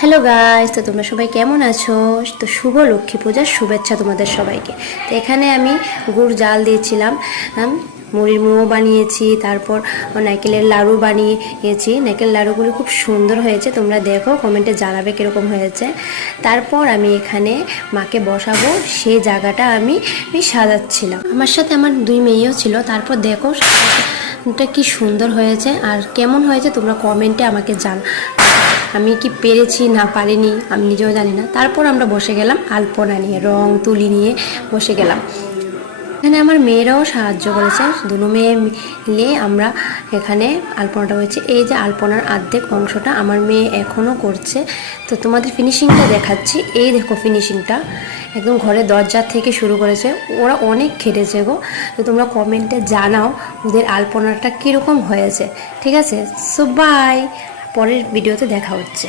Hello guys, তো তোমরা সবাই কেমন আছো? তো শুভ লক্ষ্মী পূজার শুভেচ্ছা তোমাদের সবাইকে। তো এখানে আমি গুড় জাল দিয়েছিলাম, মুড়ির মোয়া বানিয়েছি, তারপর নারকেলের লাড়ু বানিয়েছি। নারকেল লাড়ুগুলো খুব সুন্দর হয়েছে, তোমরা দেখো কমেন্টে জানাবে কীরকম হয়েছে। তারপর আমি এখানে মাকে বসাবো সেই জায়গাটা আমি সাজাচ্ছিলাম। আমার সাথে আমার 2 মেয়েও ছিল। তারপর দেখো এটা কি সুন্দর হয়েছে আর কেমন হয়েছে তোমরা কমেন্টে আমাকে আমি কি পেরেছি না পারিনি আমি নিজেও জানি না। তারপর আমরা বসে গেলাম আলপনা নিয়ে, রং তুলি নিয়ে বসে গেলাম। এখানে আমার মেয়েরাও সাহায্য করেছে, দুটো মেয়ে মিলে আমরা এখানে আলপনাটা হয়েছে। এই যে আলপনার অর্ধেক অংশটা আমার মেয়ে এখনও করছে, তো তোমাদের ফিনিশিংটা দেখাচ্ছি। এই দেখো ফিনিশিংটা একদম ঘরের দরজা থেকে শুরু করেছে, ওরা অনেক খেটেছে গো। তো তোমরা কমেন্টে জানাও ওদের আলপনাটা কীরকম হয়েছে, ঠিক আছে? সো বাই, পরের ভিডিওতে দেখা হচ্ছে।